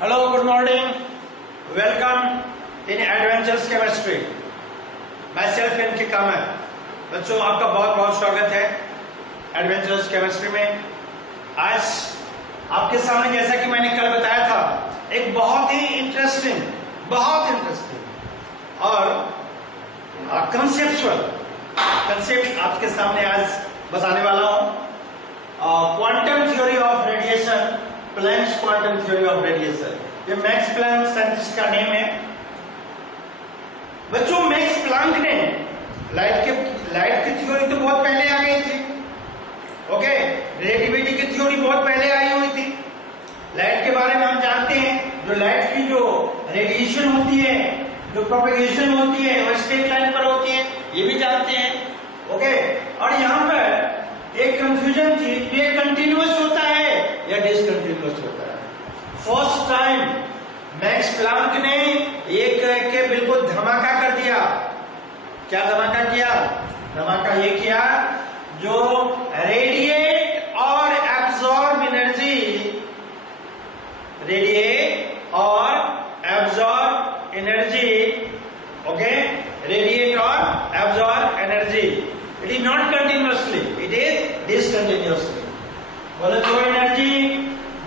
Hello, good morning. Welcome in Adventures Chemistry. Myself N.K. Kamal. बच्चों आपका बहुत बहुत स्वागत है एडवेंचरस केमिस्ट्री में। आज आपके सामने जैसा कि मैंने कल बताया था एक बहुत ही इंटरेस्टिंग और कंसेप्चुअल कंसेप्ट आपके सामने आज बताने वाला हूं। Quantum theory of radiation, Planck's quantum theory of radiation. ये मैक्स प्लैंक साइंटिस्ट का नेम है। बच्चों मैक्स प्लैंक ने लाइट की थ्योरी तो बहुत पहले आ गई थी। ओके, रिलेटिविटी की थ्योरी बहुत पहले आई हुई थी। लाइट के बारे में हम जानते हैं, जो लाइट की जो रेडिएशन होती है, जो प्रोपेगेशन होती है वो स्ट्रेट लाइन पर होती है, ये भी जानते हैं। ओके, और यहाँ पर एक कंफ्यूजन थी, ये कंटिन्यूअस होता है या डिसकंटिन्यूअस होता है। फर्स्ट टाइम मैक्स प्लैंक ने एक के बिल्कुल धमाका कर दिया। क्या धमाका किया? धमाका ये किया, जो रेडिएट और एब्जॉर्ब एनर्जी, रेडिएट और एब्जॉर्ब एनर्जी, ओके, रेडिएट और absorb energy, it is not continuously, it is discontinuously. बोले जो एनर्जी,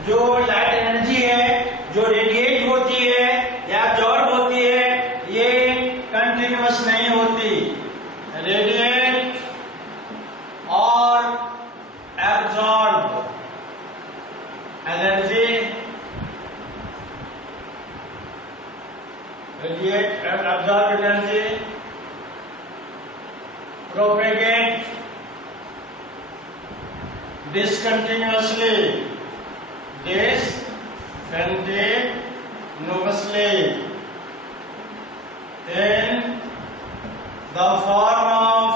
जो लाइट एनर्जी है, जो रेडिएट होती है या एब्जॉर्ब होती है, ये कंटिन्यूअस नहीं होती। रेडिएट और absorb energy, radiate and absorb energy propagate discontinuously in the form of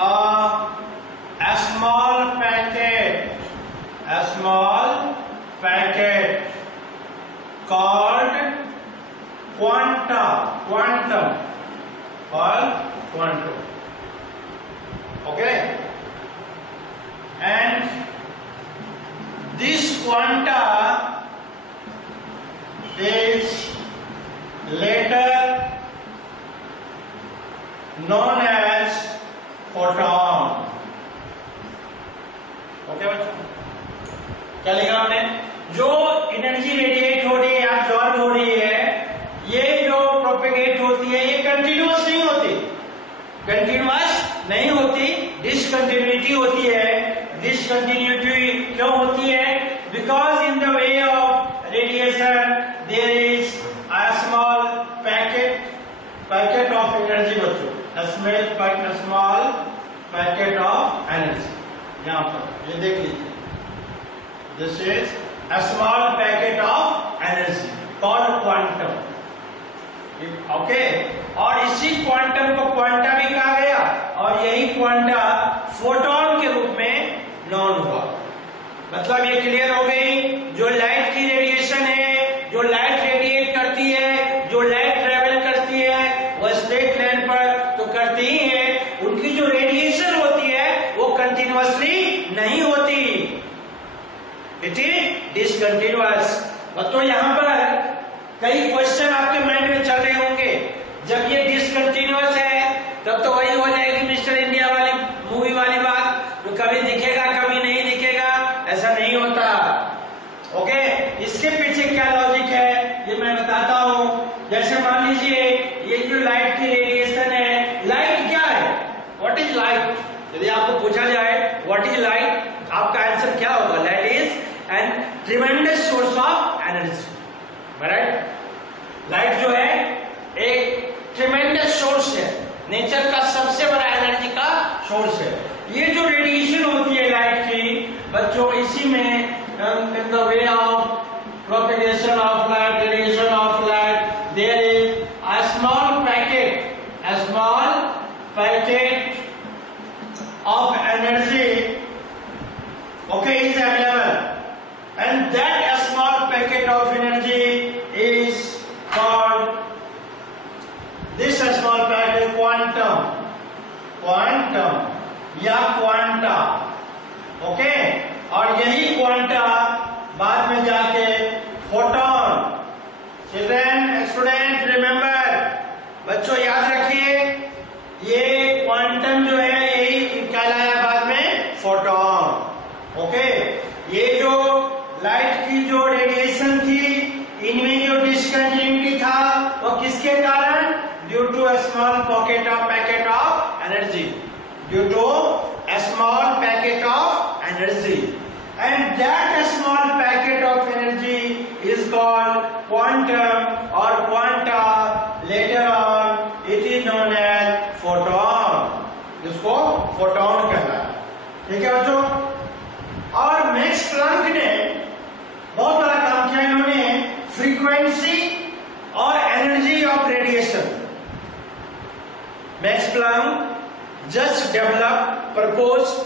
a small packet called quantum. Okay, and this quanta is later known as photon. Okay बच्चों, क्या लिखा हमने? जो एनर्जी रेडिएट हो रही है, एब्जॉर्ब हो रही है, ये जो प्रोपेगेट होती है, ये कंटिन्यूअस नहीं होती, डिसकंटिन्यूटी होती है। डिसकंटिन्यूटी क्यों होती है? Because in the way of radiation there is a small packet of energy. बच्चों, स्मॉल पैकेट ऑफ एनर्जी, यहां पर ये देख लीजिए, this is a small packet of energy called quantum. Okay, और इसी क्वांटम को क्वांटा भी कहा गया, और यही क्वांटा फोटोन के रूप में नॉन हुआ। मतलब ये क्लियर हो गई, जो लाइट की रेडिएशन है, जो लाइट रेडिएट करती है, जो लाइट ट्रेवल करती है, वो स्ट्रेट लाइन पर तो करती ही है, उनकी जो रेडिएशन होती है वो कंटिन्यूअसली नहीं होती, इट इज डिसकंटिन्यूअस। तो यहां पर कई क्वेश्चन आपके माइंड में चल रहे होंगे, जब ये डिसकंटिन्यूअस है तब तो वही हो जाएगी मिस्टर इंडिया वाली मूवी वाली बात, तो कभी दिखेगा कभी नहीं दिखेगा, ऐसा नहीं होता। ओके, इसके पीछे क्या लॉजिक है ये मैं बताता हूं। जैसे मान लीजिए ये जो लाइट की रेडिएशन है, लाइट क्या है? What is light? यदि आपको पूछा जाए व्हाट इज लाइट, आपका आंसर क्या होगा? Light is an tremendous source of energy, right? Light जो है एक ट्रिमेंडस सोर्स है, नेचर का सबसे बड़ा एनर्जी का सोर्स है। ये जो रेडिएशन होती है लाइट की, बच्चों, इसी में in the way of propagation of light, radiation of light, there is a small packet of energy, okay, is available, and that a small packet of energy is called, this a small packet, quantum या quanta. Okay, और यही quanta बाद में जाके ये जो light की जो रेडिएशन थी, इनमें जो डिसकंटिन्यूटी था वो किसके कारण? Due to a small packet of energy, due to a small packet of energy, and that small packet of energy is called quantum or quanta. Later on it is known as photon, जिसको photon कहता है। ठीक है बच्चों, और max Planck ने बहुत बड़ा काम किया, इन्होंने फ्रीक्वेंसी और energy of radiation. Max Planck just develop proposed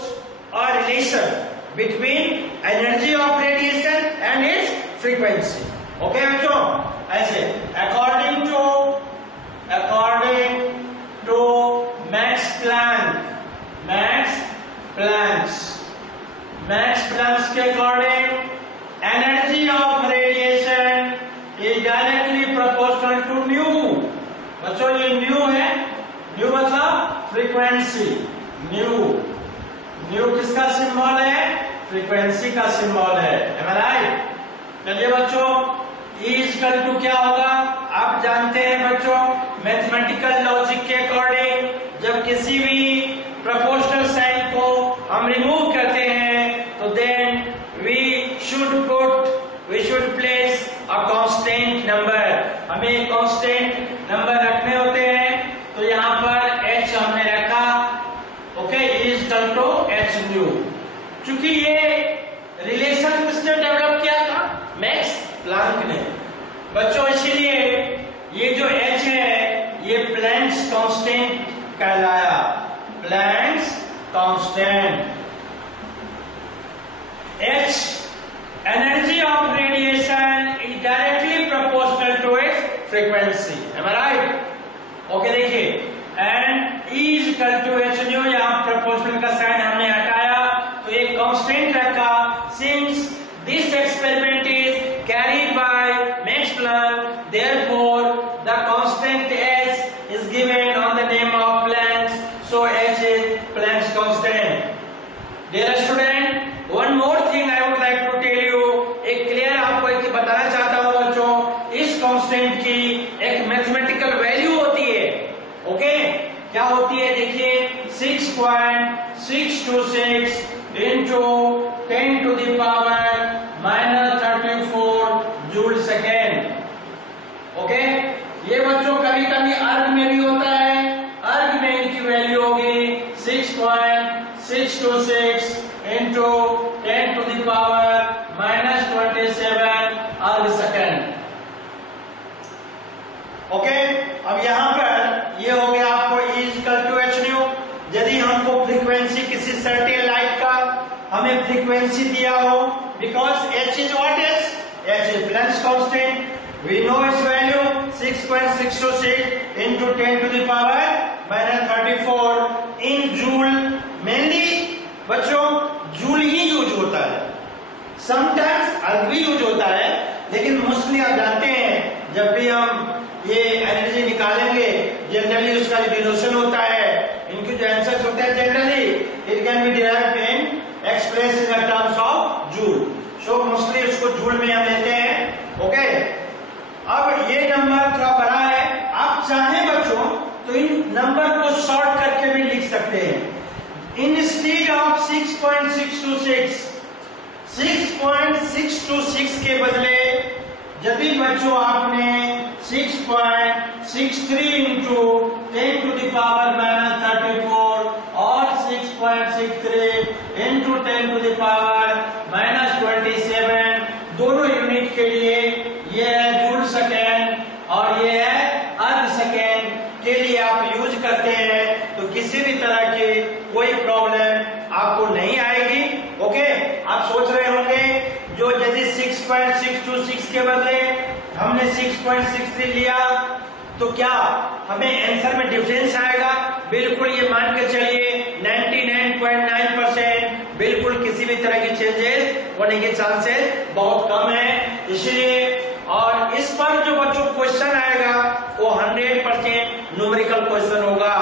a relation between energy of radiation and its frequency. Okay बच्चों, ऐसे according to Max Planck's के according energy of radiation is directly proportional to nu। बच्चों ये nu है, nu मतलब frequency, new किसका symbol है? Frequency का सिंबल है। Am I right? चलिए बच्चों, E इक्वल टू क्या होगा? आप जानते हैं बच्चों, मैथमेटिकल लॉजिक के अकॉर्डिंग जब किसी भी प्रोपोर्शनल साइन को हम रिमूव करते हैं तो then we should place a constant number. हमें कांस्टेंट नंबर रखने होते हैं, तो यहाँ पर h हमने रखा, okay, is equal to h nu. चूंकि ये रिलेशन किसने डेवलप किया था? मैक्स प्लांक ने। बच्चों इसीलिए ये जो h है ये प्लैंक्स कांस्टेंट कहलाया, Planck's constant. h energy of radiation is directly proportional to its frequency. Am I right? Okay देखिए, and E is equal to h nu, यहाँ प्रोपोर्शनल का साइन हमने हटाया तो एक कांस्टेंट रखा। Since this experiment is carried by Max Planck, therefore the constant h is given on the name of Planck, so h is Planck's constant. Dear student, one more thing I would like to tell you, एक clear आपको एक बताना चाहता हूँ बच्चों, इस constant की एक मैथमेटिकल वैल्यू होती है। ओके, क्या होती है? देखिए 6.626 into 10 to the power -34 joule second. Okay, ये बच्चों कभी कभी अर्ग में भी होता है, अर्ग में इनकी वैल्यू होगी 6.626 into 10 to the power -27 अर्ग सेकेंड। ओके, अब यहाँ पर ये हो गया आपको E equal to h nu. यदि हमको फ्रीक्वेंसी किसी सर्टेन लाइट का हमें फ्रीक्वेंसी दिया हो, because h is what is? h is Planck's constant, we know its value 6.626 into 10 to the power -34 in joule. Mainly बच्चों जूल ही यूज होता है, समटाइम्स अर्ग भी यूज होता है, लेकिन मोस्टली आप जानते हैं जब भी हम ये एनर्जी निकालेंगे जनरली उसका डिनोशन होता है, इनके जो आंसर्स होते हैं generally it can be derived Inn express in terms of joule, so mostly उसको जूल में हम लेते हैं। ओके, अब ये नंबर थोड़ा बड़ा है, आप चाहें बच्चों तो इन नंबर को शॉर्ट करके भी लिख सकते हैं। इंस्टेड ऑफ 6.626 के बदले यदि बच्चों आपने 6.63 into 10 to the power -34 और 6.63 into 10 to the power -27 दोनों यूनिट के लिए ये है जूल सेकेंड और ये है अर्ग सेकेंड के लिए आप यूज करते हैं, तो किसी भी तरह की कोई प्रॉब्लम आपको नहीं आएगी। ओके, आप सोच रहे होंगे जो यदि 6.626 के बदले हमने 6.63 लिया तो क्या हमें आंसर में डिफरेंस आएगा? बिल्कुल, ये मान के चलिए 99.9% बिल्कुल किसी भी तरह की चेंजेस होने के चांसेस बहुत कम है। इसलिए और इस पर जो बच्चों क्वेश्चन आएगा वो 100% न्यूमेरिकल क्वेश्चन होगा।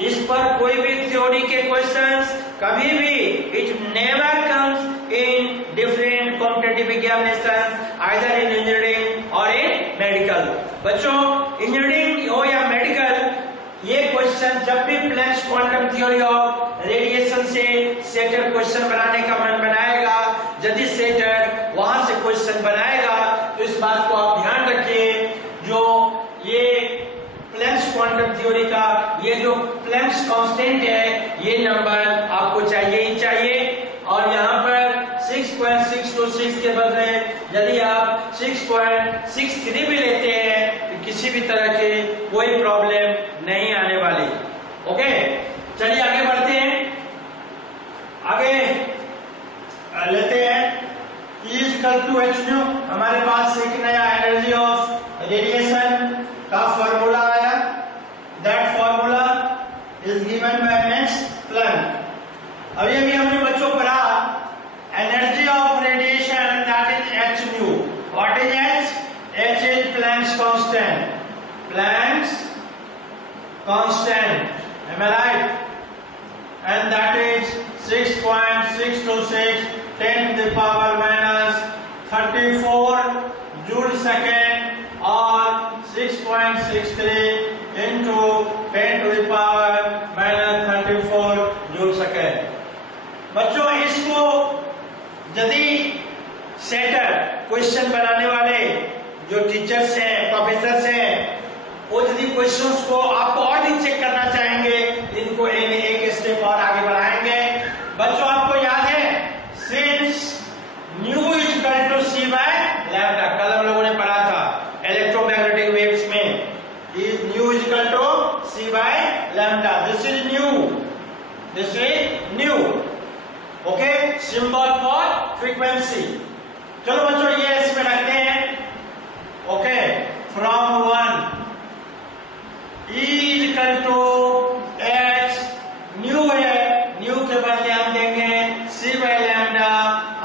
इस पर कोई भी थ्योरी के क्वेश्चंस कभी भी it never comes in different competitive examinations either in engineering or in medical। बच्चों इंजीनियरिंग हो या मेडिकल, ये क्वेश्चन जब भी Planck's quantum theory of radiation से सेटर क्वेश्चन बनाने का मन बनाएगा, यदि सेटर वहां से क्वेश्चन बनाएगा तो इस बात को आप ध्यान रखिए, जो ये प्लैंक्स क्वांटम थ्योरी का ये जो प्लैंक्स कांस्टेंट है, ये नंबर आपको चाहिए ही चाहिए। और यहाँ पर 6.626 के बदले यदि आप 6.63 भी लेते हैं तो किसी भी तरह की कोई प्रॉब्लम नहीं आने वाली। ओके, चलिए आगे बढ़ते हैं। आगे लेते हैं E = h nu। हमारे पास एक नया एनर्जी ऑफ रेडिएशन का फॉर्मूला आया। That formula is given by Max Planck. अभी अभी हमने बच्चों पढ़ा energy of radiation that is h nu। What is h? h is Planck's constant. Planck's constant, am I right? And that is 6.626 10⁻⁻34 joule second और 6.63 into 10⁻⁻34 joule second. बच्चों इसको यदि shutter question बनाने वाले जो टीचर्स हैं, प्रोफेसर्स हैं, वो यदि क्वेश्चंस को आपको और भी चेक करना चाहेंगे, इनको एक स्टेप और आगे बढ़ाएंगे। बच्चों आपको याद है since nu equal to c by lambda, कल हम लोगों ने पढ़ा था इलेक्ट्रोमैग्नेटिक वेव्स में, is nu equal to c by lambda. This is nu. Okay, symbol for frequency. चलो बच्चों ये इसमें रखते हैं। Okay, from 1 E = h nu है, न्यू के बदले हम देंगे c बाय लैम्डा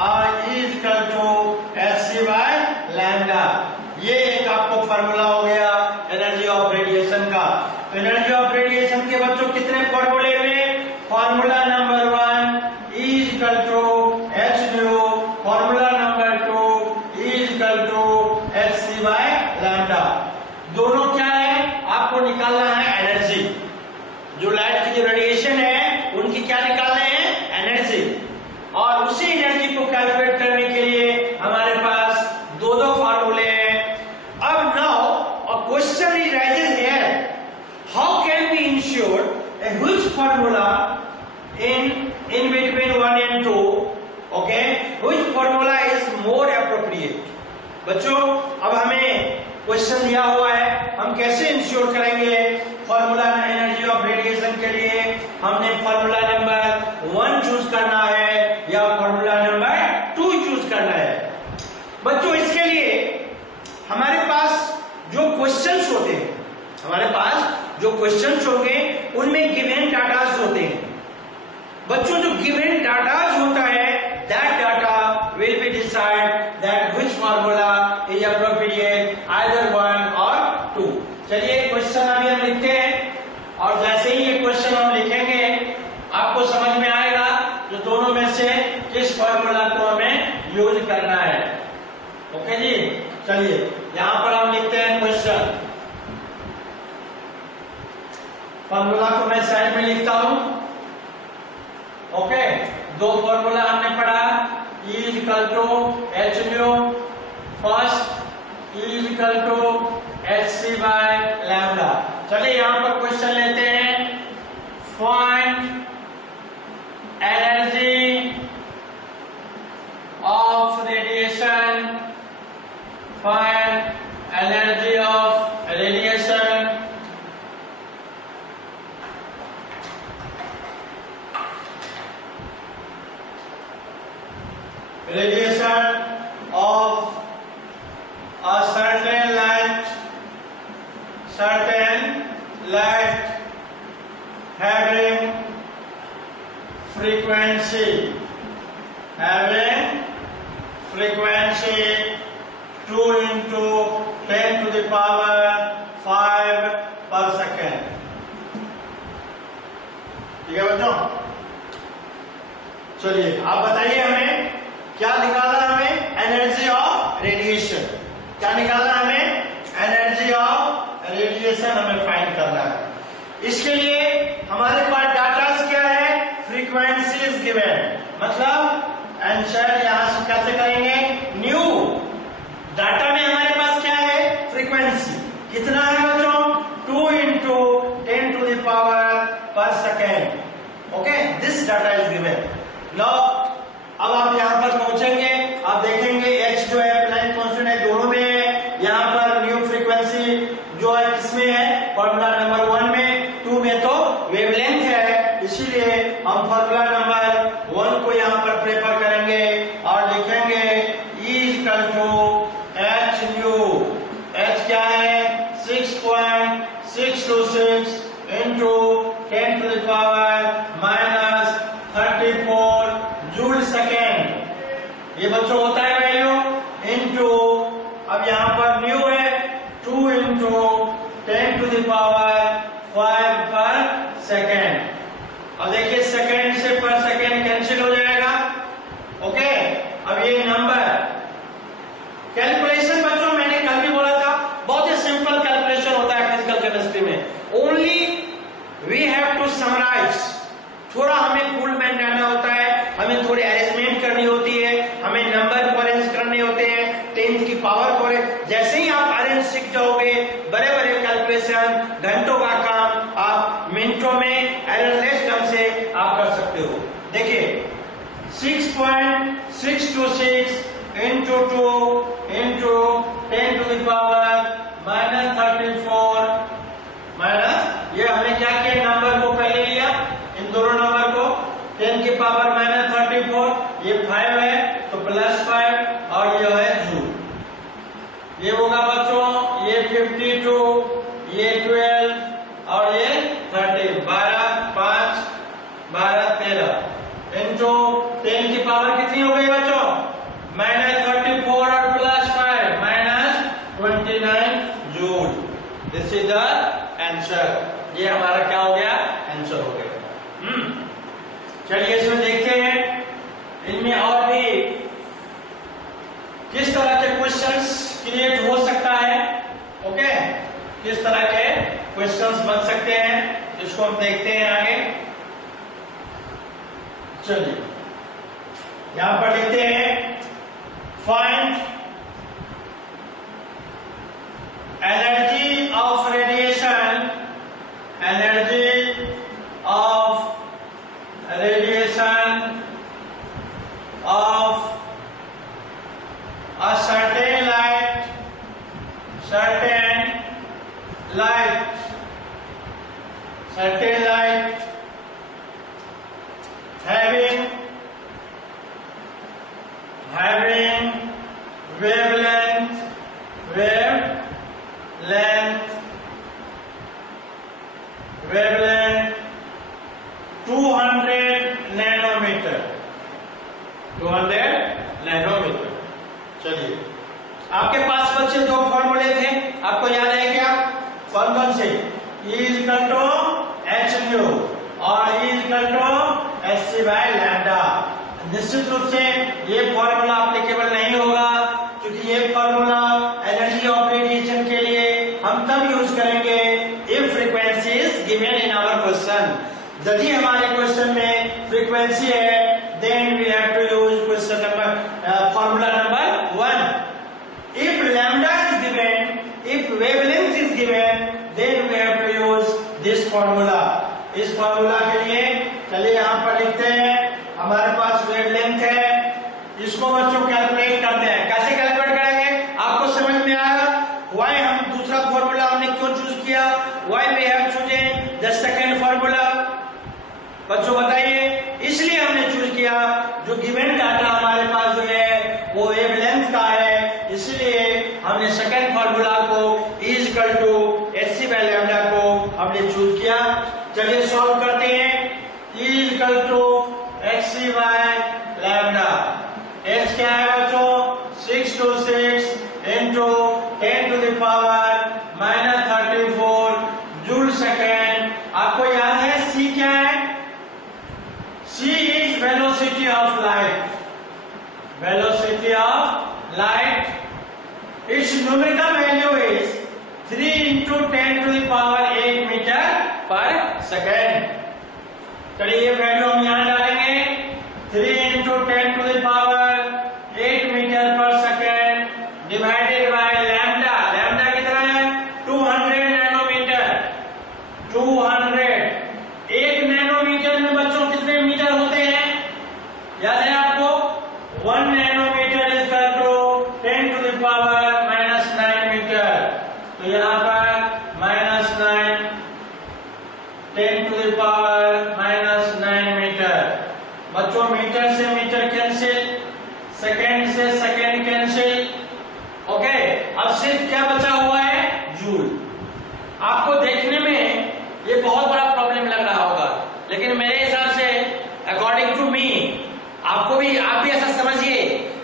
और E = h c by lambda. ये एक आपको फॉर्मूला हो गया एनर्जी ऑफ रेडिएशन का। तो एनर्जी ऑफ रेडिएशन के बच्चों कितने फॉर्मूले हुए? Formula number 1 E = h nu, formula number 2 E = h c by lambda. दोनों क्या है? आपको निकालना है एनर्जी। जो लाइट की जो रेडिएशन है उनकी क्या निकालना है? एनर्जी। और उसी एनर्जी को कैलकुलेट करने के लिए हमारे पास दो फार्मूले हैं। अब now a question is rises here, how can we ensure which formula in between 1 and 2, okay, which formula is more appropriate? बच्चों अब हमें क्वेश्चन दिया हुआ है, हम कैसे इंश्योर करेंगे फॉर्मूला एनर्जी ऑफ रेडिएशन के लिए? हमने फॉर्मूला नंबर 1 चूज करना है या फॉर्मूला नंबर 2 चूज करना है? बच्चों इसके लिए हमारे पास जो क्वेश्चंस होते हैं, हमारे पास जो क्वेश्चंस होंगे उनमें गिवन डाटास होते हैं। बच्चों जो गिवन डाटास होता है, that data will be decide that which formula is appropriate, either 1 or 2। चलिए क्वेश्चन अभी हम लिखते हैं और जैसे ही ये क्वेश्चन हम लिखेंगे आपको समझ में आएगा जो दोनों में से किस फॉर्मूला को हमें यूज करना है। ओके जी, चलिए यहां पर हम लिखते हैं क्वेश्चन। फॉर्मूला को मैं साइड में लिखता हूं। ओके, दो फॉर्मूला हमने पढ़ा, E = h nu, first E = h c by lambda. चलिए यहां पर क्वेश्चन लेते हैं। Find energy of radiation, find energy of radiation of a certain light having frequency 2 into 10⁵ per second। ठीक है बच्चों, चलिए आप बताइए हमें क्या निकालना हमें? Energy of radiation. क्या निकालना हमें? एनर्जी ऑफ रेडिएशन हमें फाइंड करना है। इसके लिए हमारे पास डाटा क्या है? फ्रीक्वेंसी इज गिवन, मतलब आंसर यहां से कैसे करेंगे? न्यू डाटा में हमारे पास क्या है? फ्रीक्वेंसी कितना है बच्चों? 2 into 10 to the power per second. Okay, this data is given. लो अब आप यहां पर पहुंचेंगे, आप देखेंगे h जो है प्लानिंग कांस्टेंट है, दोनों में है। यहां पर न्यू फ्रीक्वेंसी जो है किसमें है? फॉर्मूला नंबर 1 में, 2 में तो वेवलेंथ है, इसीलिए हम फॉर्मूला नंबर 1 को यहां पर प्रेफर करेंगे और लिखेंगे E equal to h nu. h क्या है? 6.626 into 10 to the power minus 34 joule second. ये बच्चों होता है वैल्यू इंटू, अब यहां पर न्यू है 2 into 10 to the power 5 पर सेकेंड। अब देखिए सेकेंड से पर सेकेंड कैंसिल हो जाएगा। ओके, अब ये नंबर कैलकुलेशन बच्चों मैंने कल भी बोला था, बहुत ही सिंपल कैलकुलेशन होता है फिजिकल केमिस्ट्री में। Only we have to summarise, थोड़ा हमें कूल मैन रहना होता है, हमें थोड़ी अरेंजमेंट करनी होती है, हमें नंबर को अरेंज करने होते हैं, 10 की पावर को। जैसे ही आप अरेंज सीख जाओगे, बड़े बड़े कैलकुलेशन, घंटों का काम आप मिनटों में एररलेस ढंग से आप कर सकते हो। देखिए 6.626 into 2 into 10 to the power minus 34 minus, ये हमने क्या किया? नंबर को पहले लिया, इन दोनों नंबर को 10 की पावर माइनस 34, ये 5 है तो प्लस 5 और ये है जूल। ये होगा बच्चों ये 52, ये 12 और ये 30, 12 5 12 13 इंटू 10 की पावर कितनी हो गई बच्चों? माइनस 34 और plus 5 minus 29 joule. This is the answer. ये हमारा क्या हो गया? आंसर हो गया। चलिए इसमें देखते हैं इनमें और भी किस तरह के क्वेश्चंस क्रिएट हो सकता है। ओके, किस तरह के क्वेश्चंस बन सकते हैं, इसको हम देखते हैं आगे। चलिए यहां पर लिखते हैं find energy of radiation, energy of radiation of a certain light having wavelength 200 nanometre. चलिए आपके पास बच्चे दो फॉर्मूले थे, आपको याद है क्या? कौन से? E equal to h nu और E equal to hc by lambda. निश्चित रूप से ये फॉर्मूला एप्लीकेबल नहीं होगा, क्योंकि ये फॉर्मूला एनर्जी ऑफ रेडिएशन के लिए हम तब यूज करेंगे if frequency is given in our question. यदि हमारे क्वेश्चन में फ्रीक्वेंसी है, then we have to use question number formula number 1। If lambda is given, if wavelength is given, then we have to use this formula. इस formula के लिए चलिए यहाँ पर लिखते हैं, हमारे पास वेवलेंथ है, इसको बच्चों कैलकुलेट करते हैं। कैसे कैलकुलेट करेंगे आपको समझ में आएगा। Why हम दूसरा फॉर्मूला हमने क्यों चूज किया? Why we have chosen the second formula? बच्चों बताइए। इसलिए हमने चूज किया जो गिवन डाटा हमारे पास जो है वो वेवलेंथ का है, इसलिए हमने सेकंड फॉर्मूला को E equal to hc by lambda को हमने चूज किया। चलिए सॉल्व करते हैं। E equal to hc by lambda, h क्या है बच्चों? 626 into 10 to the power minus 34 joule second. आपको याद है c क्या है? c is velocity of light, light, its numerical value is 3 into 10 to the power 8 meter per second. चलिए ये वैल्यू हम यहाँ डालेंगे 3 into 10 to the power 8 meter per second divided by lambda. Lambda कितना है? 200 नैनोमीटर. 200 एक नैनोमीटर में बच्चों कितने मीटर होते हैं? याद है आपको? 1 nanometre is equal to 10 to the power -9 metre. तो यहाँ पर -9 10 to the power -9 मीटर. बच्चों मीटर से मीटर कैंसिल, सेकेंड से सेकेंड कैंसिल. ओके, अब सिर्फ क्या बचा हुआ है? जूल. आपको देखने में ये बहुत बड़ा प्रॉब्लम लग रहा होगा, लेकिन मेरे हिसाब से अकॉर्डिंग टू मी आप भी ऐसा समझिए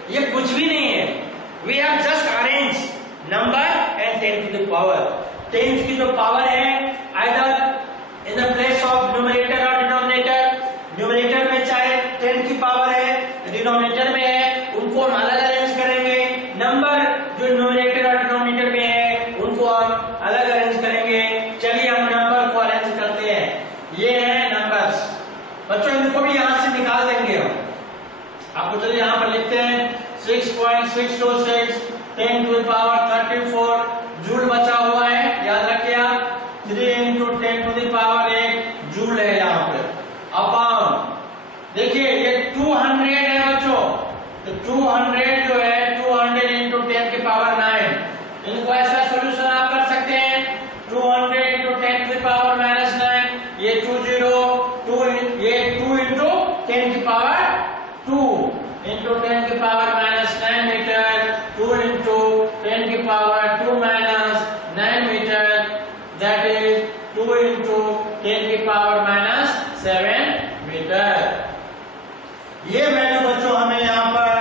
ये कुछ भी नहीं है. We have just arrange number and 10 to the power. 10 की जो पावर है either in the place of numerator और डिनोमिनेटर. न्यूमरेटर में चाहे 10 की पावर है, डिनोमिनेटर में है, उनको हम अलग अरेंज करेंगे. नंबर जो न्यूमरेटर और डिनोमिनेटर में है उनको हम अलग अरेंज करेंगे. चलिए हम नंबर को अरेंज करते हैं. ये है नंबर्स. बच्चों इनको भी यहां से निकाल देंगे हम. आपको चलिए यहां पर लिखते हैं 6.626 10 to the power 34 जूल बचा हुआ है. याद रखिए आप 3 into 10 to the power 8 joule है यहाँ पे. अपॉन देखिए ये 200 है बच्चों, तो 200 जो है 200 into 10 की पावर 9. इनको ऐसा सॉल्यूशन आप कर सकते हैं 200 into 10 to the power -9. ये 20 ये 2 into 10 की पावर 2 into 10 की पावर -9 मीटर. 2 into 10 की power 2 -9 metre. That is 2 into 10 की पावर -7 मीटर. ये वैल्यू बच्चों हमें यहाँ पर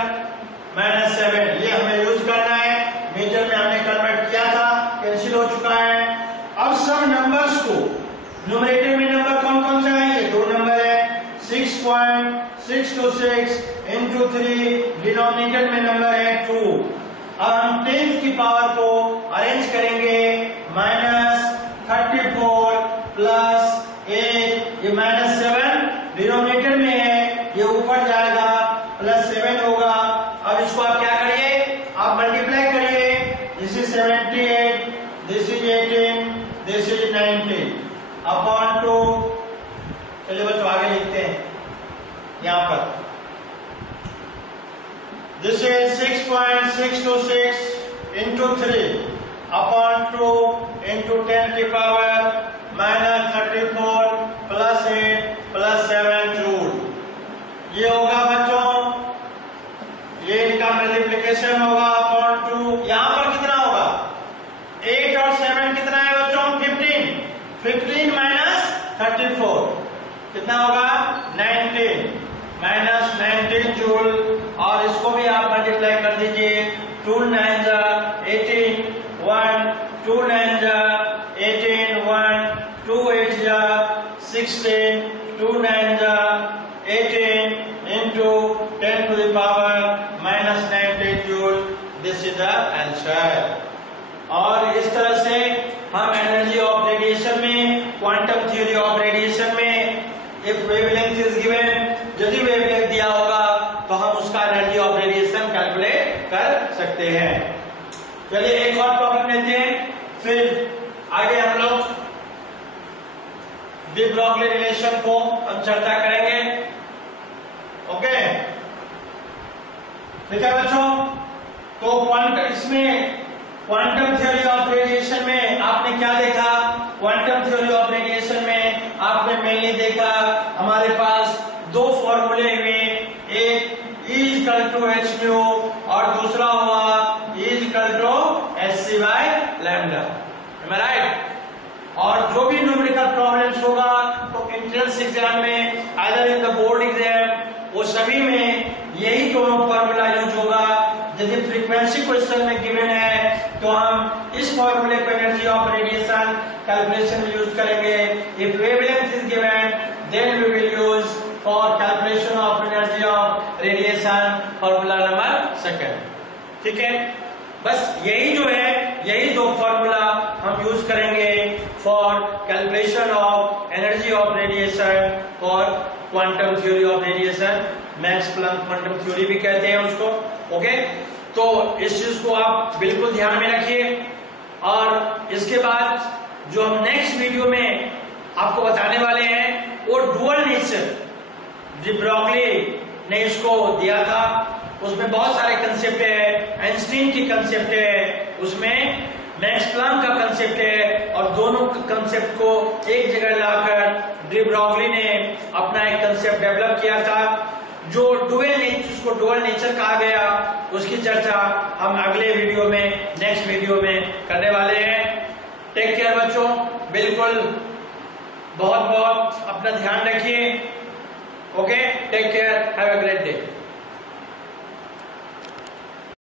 -7 ये हमें यूज करना है. मीटर में हमने कन्वर्ट किया था, कैंसिल हो चुका है. अब सब नंबर्स को न्यूमरेटर में नंबर कौन कौन से है? ये दो नंबर है 6.626 into 3. डिनोमिनेटर में नंबर है 2. अब हम 10 की पावर को अरेंज करेंगे -34 प्लस 8. ये -7 डिनोमिनेटर में है, ये ऊपर जाएगा +7 होगा. अब इसको आप क्या करिए? आप मल्टीप्लाई करिए. This is 78, this is 18, this is 19 upon 2. चलिए बच्चों आगे लिखते हैं यहां पर. This is 6.626 into 3 upon 2 into 10 की पावर -34 प्लस 8 प्लस 7 जूल. ये होगा बच्चों, ये इनका मल्टीप्लिकेशन होगा अपॉन 2. यहां पर कितना होगा? 8 और 7 कितना है बच्चों? 15. 15 माइनस 34 कितना होगा? 19 -19 जूल. और इसको भी आप मल्टीप्लाई कर दीजिए. 2 9 18 1 2 9 18 1 2 8 16 2 9 18 into 10 to the power -19 joule. This is the answer. और इस तरह से हम एनर्जी ऑफ रेडिएशन में, क्वांटम थ्योरी ऑफ रेडिएशन में इफ वेवलेंथ इज गिवन, यदि वेवलेंथ दिया होगा तो हम उसका एनर्जी ऑफ रेडिएशन कैलकुलेट कर सकते हैं. चलिए एक और टॉपिक लेते हैं, फिर आगे हम लोग डी ब्रॉगली रिलेशन को हम चर्चा करेंगे. ओके ठीक है बच्चों. तो क्वांटम थ्योरी ऑफ रेडिएशन में आपने क्या देखा? क्वांटम थ्योरी ऑफ रेडिएशन में आपने मेनली देखा हमारे पास दो फॉर्मूले हुए. एक E=h और दूसरा हुआ E=hc/λ. राइट. और जो भी न्यूमेरिकल प्रॉब्लम्स होगा तो एंट्रेंस एग्जाम में either in the board exam वो सभी में यही दोनों फॉर्मूला यूज होगा. यदि फ्रीक्वेंसी क्वेश्चन में गिवन है तो हम इस फॉर्मूले को एनर्जी ऑफ रेडिएशन कैलकुलेशन में यूज करेंगे. If wavelength is given then we will use for calculation of energy of radiation formula number 2. ठीक है, बस यही जो है, यही दो फॉर्मूला हम यूज करेंगे for calculation of energy of radiation for quantum theory of radiation, Max Planck quantum theory भी कहते हैं उसको। ओके, तो इस चीज को आप बिल्कुल ध्यान में रखिए। और इसके बाद जो हम नेक्स्ट वीडियो में आपको बताने वाले हैं वो डुअल नेचर, जी ब्रॉगली ने इसको दिया था, उसमें बहुत सारे कंसेप्ट है, आइंस्टीन की कंसेप्ट है, उसमें मैक्स प्लैंक का कंसेप्ट है, और दोनों कंसेप्ट को एक जगह लाकर डी ब्रॉगली ने अपना एक कंसेप्ट डेवलप किया था जो डुअल नेचर, जिसको डुअल नेचर कहा गया। उसकी चर्चा हम अगले वीडियो में, नेक्स्ट वीडियो में करने वाले हैं। टेक केयर बच्चों, बिल्कुल बहुत बहुत अपना ध्यान रखिए। Okay, take care, have a great day.